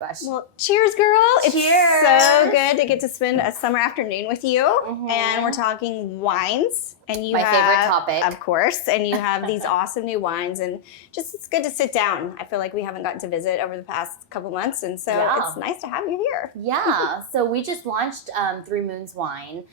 Gosh. Well, cheers, girl. Cheers. It's so good to get to spend a summer afternoon with you. Mm-hmm. And we're talking wines. And you My favorite topic. Of course. And you have these awesome new wines. And just it's good to sit down. I feel like we haven't gotten to visit over the past couple months. And so it's nice to have you here. Yeah. So we just launched Three Moons Wine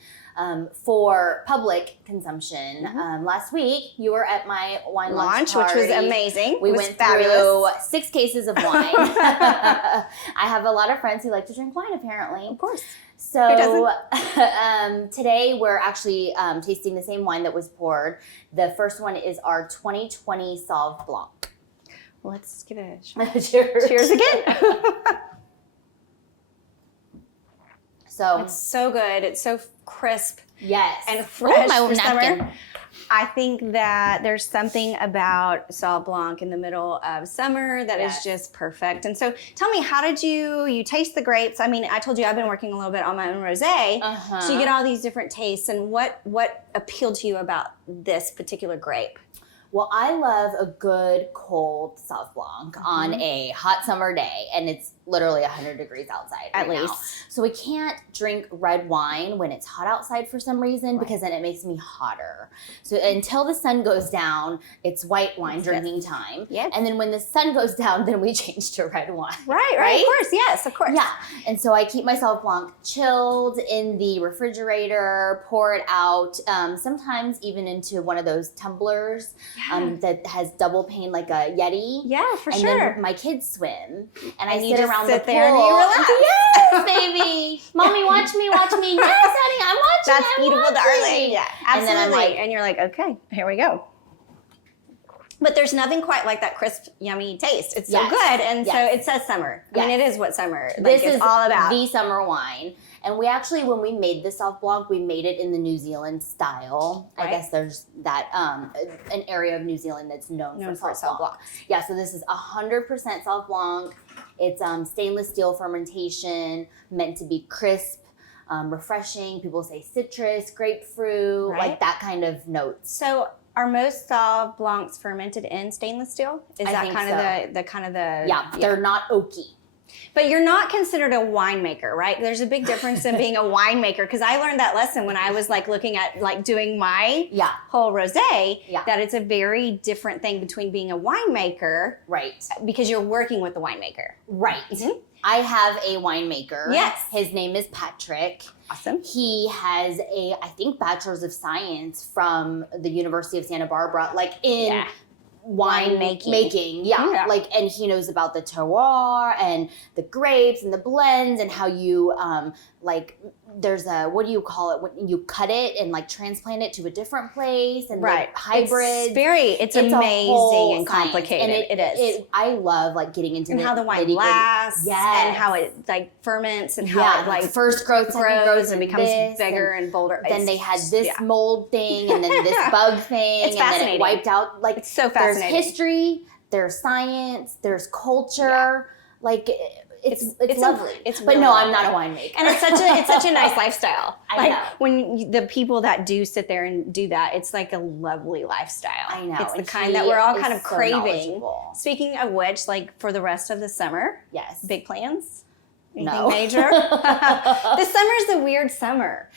for public consumption. Last week, you were at my wine launch party, which was amazing. We went through 6 cases of wine. I have a lot of friends who like to drink wine, apparently. Of course. So today we're actually tasting the same wine that was poured. The first one is our 2020 Sauvignon Blanc. Well, let's give it a shot. Cheers. Cheers again. So it's so good. It's so crisp. Yes. And fresh my for napkin. summer. I think that there's something about Sauvignon Blanc in the middle of summer that is just perfect. And so tell me, how did you taste the grapes? I mean, I told you I've been working a little bit on my own rosé. So you get all these different tastes. And what appealed to you about this particular grape? Well, I love a good cold Sauvignon Blanc on a hot summer day, and it's literally 100 degrees outside at least. Now. So we can't drink red wine when it's hot outside for some reason because then it makes me hotter. So until the sun goes down, it's white wine drinking time. Yes. And then when the sun goes down, then we change to red wine. Right? Of course, yes, of course. Yeah. And so I keep my Sauvignon Blanc chilled in the refrigerator, pour it out, sometimes even into one of those tumblers that has double pane like a Yeti. Yeah, for and sure. Then my kids swim, and I you sit just around sit the there pool. and you relax. Yes, baby. Mommy, watch me. Yes, honey, I'm watching. That's beautiful, darling. Yeah, absolutely. And then I'm like, and you're like, okay, here we go. But there's nothing quite like that crisp, yummy taste. It's so good, and so it says summer. I mean, it is what summer is all about. The summer wine. And we actually, when we made the Sauvignon Blanc, we made it in the New Zealand style. Right. I guess there's that, an area of New Zealand that's known for Sauvignon Blanc. Yeah, so this is 100% Sauvignon Blanc. It's stainless steel fermentation, meant to be crisp, refreshing. People say citrus, grapefruit, like that kind of notes. So are most Sauvignon Blancs fermented in stainless steel? Is that kind of the Yeah, they're not oaky. But you're not considered a winemaker, right? There's a big difference in being a winemaker, because I learned that lesson when I was like looking at like doing my whole rosé, that it's a very different thing between being a winemaker, because you're working with the winemaker. Right. I have a winemaker. Yes. His name is Patrick. Awesome. He has I think, Bachelor's of Science from the University of Santa Barbara, like in wine making. Like, and he knows about the terroir and the grapes and the blends and how you there's a, what do you call it when you cut it and like transplant it to a different place, and like hybrids. It's amazing and complicated. And it is. I love like getting into and how the wine lasts, and how it like ferments, and how it like first grows and becomes bigger and bolder. Then they had this mold thing, and then this bug thing, and then it wiped out. Like, it's so fascinating. There's history, there's science, there's culture, like. It's lovely. But no, I'm not a winemaker. And it's such a nice lifestyle. I know. When the people that do sit there and do that, it's like a lovely lifestyle. I know. It's the kind that we're all kind of so craving. Speaking of which, like for the rest of the summer, big plans? Anything major? The summer's a weird summer.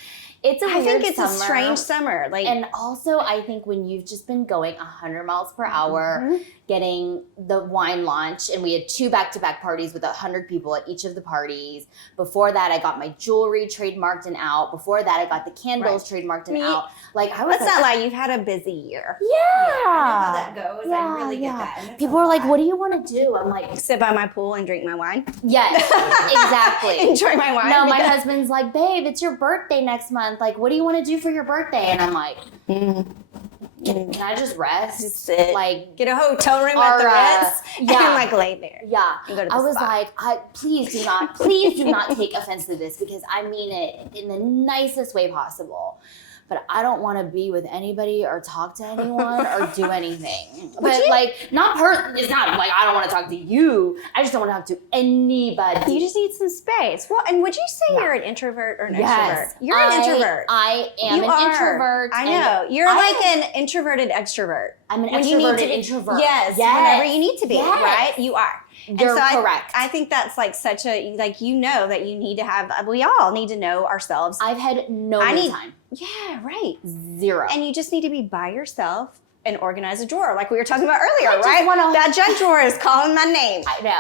It's a weird I think it's summer. A strange summer. Like, and also, I think when you've just been going 100 miles per hour, getting the wine launch, and we had 2 back-to-back parties with 100 people at each of the parties. Before that, I got my jewelry trademarked and out. Before that, I got the candles trademarked and out. Like, I was let's not lie, you've had a busy year. Yeah. I know how that goes. I really get that. People are like, what do you want to do? I'm like, sit by my pool and drink my wine. Yes, exactly. Enjoy my wine. No, my husband's like, babe, it's your birthday next month. Like, what do you want to do for your birthday? And I'm like, can I just rest? Just sit. Like, get a hotel room at the Ritz and like lay there. Yeah. And go to the I was spa. like, please do not take offense to this, because I mean it in the nicest way possible. But I don't want to be with anybody or talk to anyone or do anything. But it's not like I don't want to talk to you. I just don't want to talk to anybody. You just need some space. Well, and would you say you're an introvert or an extrovert? You're an introvert. I am an introvert. I know. You're like an introverted extrovert. I'm an extroverted introvert. Yes. Whenever you need to be, right? You are. You're correct. I think that's like such a, like, you know, that you need to have, we all need to know ourselves. I've had no me time. Yeah, right. Zero. And you just need to be by yourself and organize a drawer, like we were talking about earlier, right? Wanna... That junk drawer is calling my name. I know.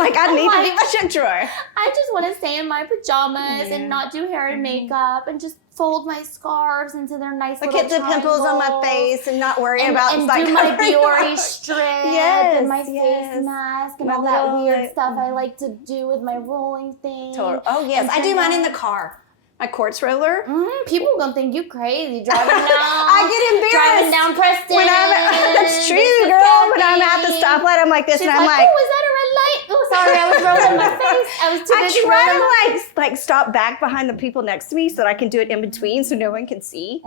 Like, I need to be my junk drawer. I just want to stay in my pajamas and not do hair and makeup and just fold my scarves into their nice little triangles. Get the pimples on my face and not worry about and like do my Biore strip and my face yes. mask and all that weird stuff I like to do with my rolling thing. Oh yes, I do mine in the car. My quartz roller. People gonna think you crazy driving down. I get embarrassed driving down Preston. When that's true, girl. When I'm at the stoplight, I'm like this, She's and I'm like, "Oh, is that a red light? Oh, sorry, I was rolling my face. I was too busy rolling. I try to like stop back behind the people next to me so that I can do it in between, so no one can see.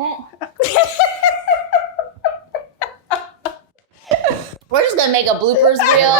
We're just gonna make a bloopers reel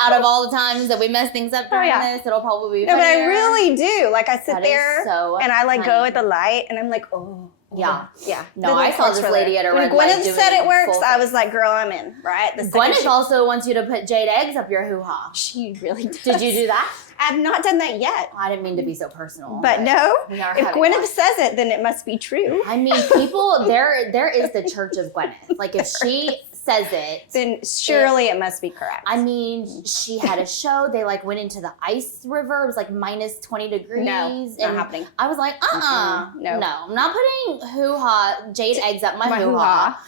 out of all the times that we mess things up during this. It'll probably be funnier. No, but I really do. Like, I sit there and I like funny. go at the light, and I'm like, oh. Yeah. Yeah. No, I saw this lady at a red light. When Gwyneth said it works, full I was like, girl, I'm in, right? Gwyneth also wants you to put jade eggs up your hoo-ha. She really does. Did you do that? I've not done that yet. I didn't mean to be so personal. But no, if Gwyneth fun. says it, then it must be true. I mean, people, there is the Church of Gwyneth. Like, if she says it, then surely it must be correct. I mean, she had a show. They like went into the ice river. It was like minus 20 degrees. No, not happening. I was like, no, I'm not putting jade eggs up my hoo-ha.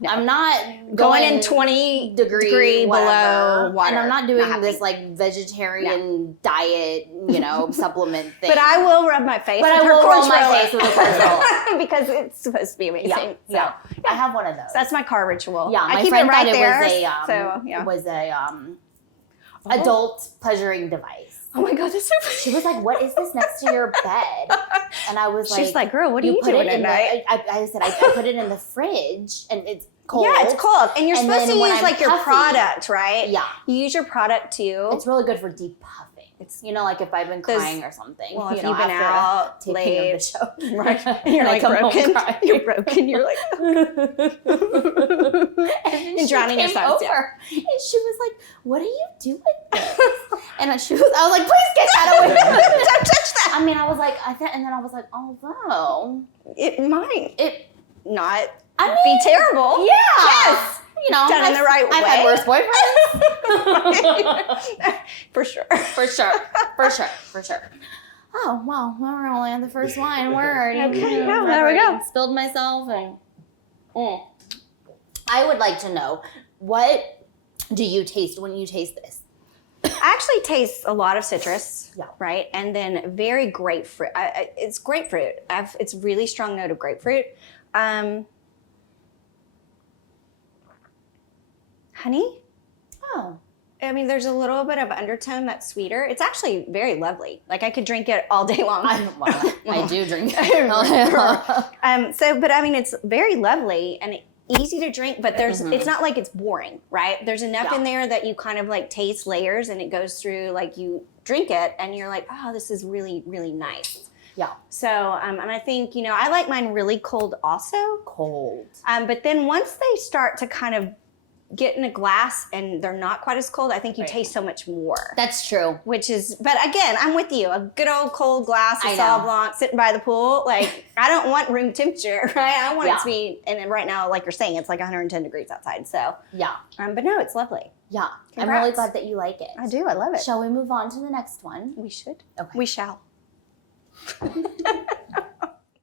No. I'm not going in 20 degree below water. And I'm not doing this like vegetarian diet, supplement thing. But I will rub my face with I will roll my face with a quartz roller. Because it's supposed to be amazing. Yeah. I have one of those. That's my car ritual. Yeah, my friend thought it was a adult pleasuring device. Oh my God, that's so funny. She was like, what is this next to your bed? And I was like, she's like, girl, what are you doing at night? I said, I put it in the fridge and it's cold. Yeah, it's cold. And you're supposed to use like your product, right? Yeah. You use your product too. It's really good for depuffing. It's, like if I've been crying or something. Well, if you've been out late. Of the show. Right. And you're like broken. You're broken. You're like. And drowning yourself. And she was like, what are you doing this? And I was like, please get that away. Don't touch that. I mean, I was like, and then I was like, although. It might. Not be terrible. Yeah. Yes. Done in the right way. I've had worse boyfriends. For sure. Oh, wow. We're only on the first line. We're already. Okay, there we go. Spilled myself. And I would like to know, what do you taste when you taste this? I actually taste a lot of citrus, right? And then very grapefruit. It's grapefruit. It's really strong note of grapefruit. Honey? Oh. I mean, there's a little bit of undertone that's sweeter. It's actually very lovely. Like, I could drink it all day long. I do drink it. But I mean, it's very lovely and easy to drink, but it's not like it's boring, right? There's enough in there that you kind of like taste layers, and it goes through, like, you drink it and you're like, oh, this is really, really nice. Yeah. So, and I think, I like mine really cold also. Cold. But then once they start to kind of get in a glass and they're not quite as cold, I think you taste so much more. That's true. But again, I'm with you. A good old cold glass of Sauvignon Blanc sitting by the pool. Like, I don't want room temperature, right? I want it to be, and then right now, like you're saying, it's like 110 degrees outside. So, but no, it's lovely. Yeah. Congrats. I'm really glad that you like it. I do. I love it. Shall we move on to the next one? We should. Okay. We shall.